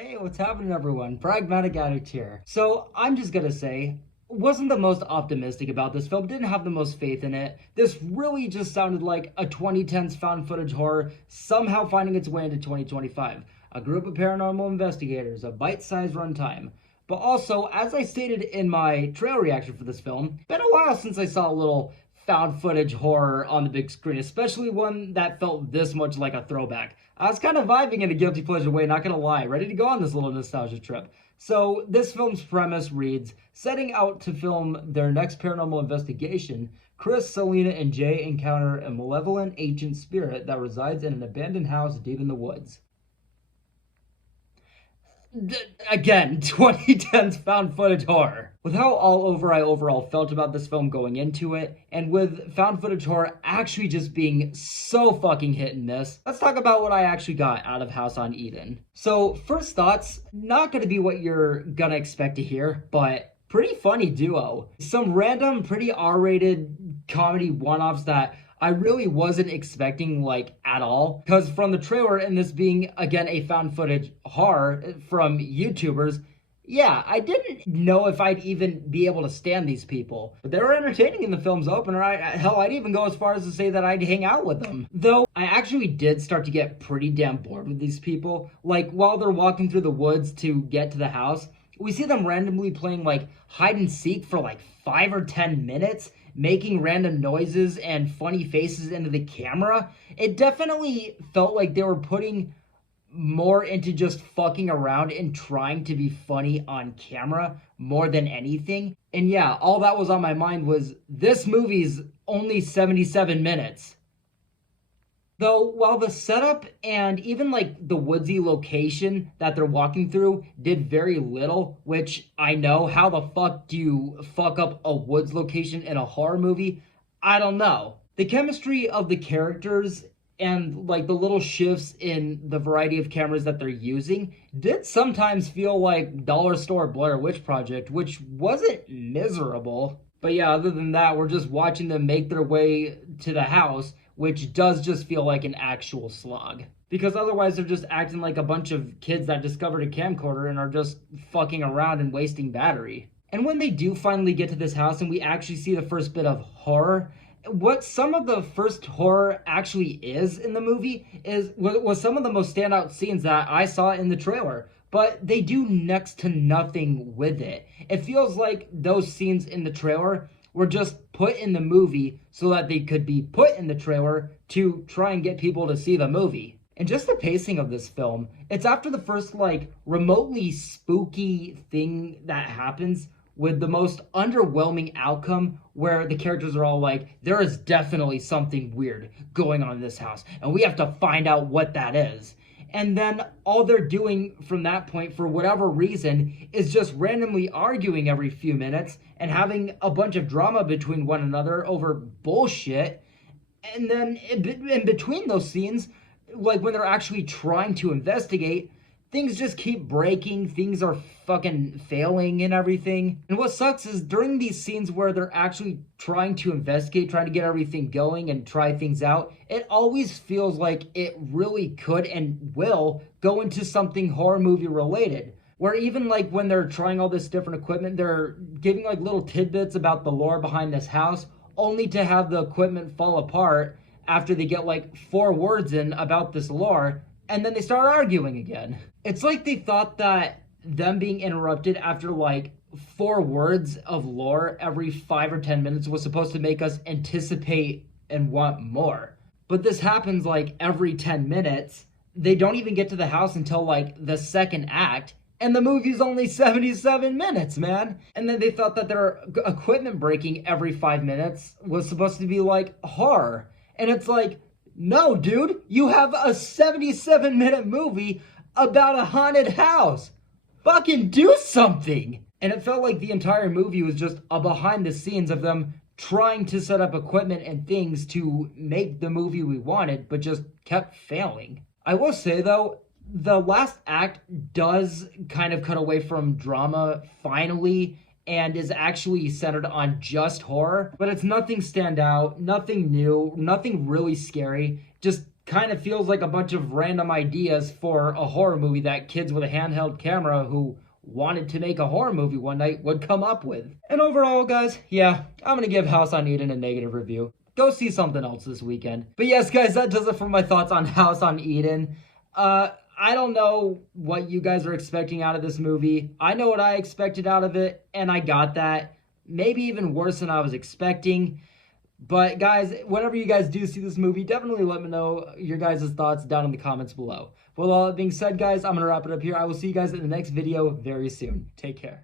Hey, what's happening, everyone? Pragmatic Addict here. So, I'm just gonna say, wasn't the most optimistic about this film, didn't have the most faith in it. This really just sounded like a 2010s found footage horror somehow finding its way into 2025. A group of paranormal investigators, a bite-sized runtime. But also, as I stated in my trailer reaction for this film, been a while since I saw a little found footage horror on the big screen, especially one that felt this much like a throwback. I was kind of vibing in a guilty pleasure way, not gonna lie, ready to go on this little nostalgia trip. So, this film's premise reads, setting out to film their next paranormal investigation, Chris, Selena, and Jay encounter a malevolent ancient spirit that resides in an abandoned house deep in the woods. Again, 2010's found footage horror. With how all over I overall felt about this film going into it, and with found footage horror actually just being so fucking hit and miss, let's talk about what I actually got out of House on Eden. So, first thoughts, not gonna be what you're gonna expect to hear, but pretty funny duo. Some random, pretty R-rated comedy one-offs that I really wasn't expecting, like, at all. Because from the trailer, and this being, again, a found footage horror from YouTubers, yeah, I didn't know if I'd even be able to stand these people. But they were entertaining in the film's opener. Hell, I'd even go as far as to say that I'd hang out with them. Though, I actually did start to get pretty damn bored with these people. Like, while they're walking through the woods to get to the house, we see them randomly playing, like, hide and seek for, like, 5 or 10 minutes, making random noises and funny faces into the camera. It definitely felt like they were putting more into just fucking around and trying to be funny on camera more than anything. And yeah, all that was on my mind was this movie's only 77 minutes. Though, while the setup and even like the woodsy location that they're walking through did very little, which I know, how the fuck do you fuck up a woods location in a horror movie? I don't know. The chemistry of the characters and like the little shifts in the variety of cameras that they're using did sometimes feel like Dollar Store Blair Witch Project, which wasn't miserable. But yeah, other than that, we're just watching them make their way to the house, which does just feel like an actual slog. Because otherwise they're just acting like a bunch of kids that discovered a camcorder and are just fucking around and wasting battery. And when they do finally get to this house and we actually see the first bit of horror, what some of the first horror actually is in the movie was some of the most standout scenes that I saw in the trailer. But they do next to nothing with it. It feels like those scenes in the trailer were just put in the movie so that they could be put in the trailer to try and get people to see the movie. And just the pacing of this film, it's after the first, like, remotely spooky thing that happens with the most underwhelming outcome where the characters are all like, there is definitely something weird going on in this house, and we have to find out what that is. And then all they're doing from that point, for whatever reason, is just randomly arguing every few minutes and having a bunch of drama between one another over bullshit. And then in between those scenes, like when they're actually trying to investigate, things just keep breaking, things are fucking failing and everything. And what sucks is during these scenes where they're actually trying to investigate, trying to get everything going and try things out, it always feels like it really could and will go into something horror movie related. Where even like when they're trying all this different equipment, they're giving like little tidbits about the lore behind this house, only to have the equipment fall apart after they get like 4 words in about this lore, and then they start arguing again. It's like they thought that them being interrupted after like 4 words of lore every 5 or 10 minutes was supposed to make us anticipate and want more. But this happens like every 10 minutes. They don't even get to the house until like the second act, and the movie's only 77 minutes, man. And then they thought that their equipment breaking every 5 minutes was supposed to be like horror. And it's like, no, dude, you have a 77-minute movie about a haunted house. Fucking do something. And it felt like the entire movie was just a behind the scenes of them trying to set up equipment and things to make the movie we wanted, but just kept failing. I will say though, the last act does kind of cut away from drama finally and is actually centered on just horror, but it's nothing stand out, nothing new, nothing really scary, just kind of feels like a bunch of random ideas for a horror movie that kids with a handheld camera who wanted to make a horror movie one night would come up with. And overall, guys, yeah, I'm gonna give House on Eden a negative review. Go see something else this weekend. But yes, guys, that does it for my thoughts on House on Eden. I don't know what you guys are expecting out of this movie. I know what I expected out of it, and I got that. Maybe even worse than I was expecting. But guys, whenever you guys do see this movie, definitely let me know your guys' thoughts down in the comments below. With all that being said, guys, I'm going to wrap it up here. I will see you guys in the next video very soon. Take care.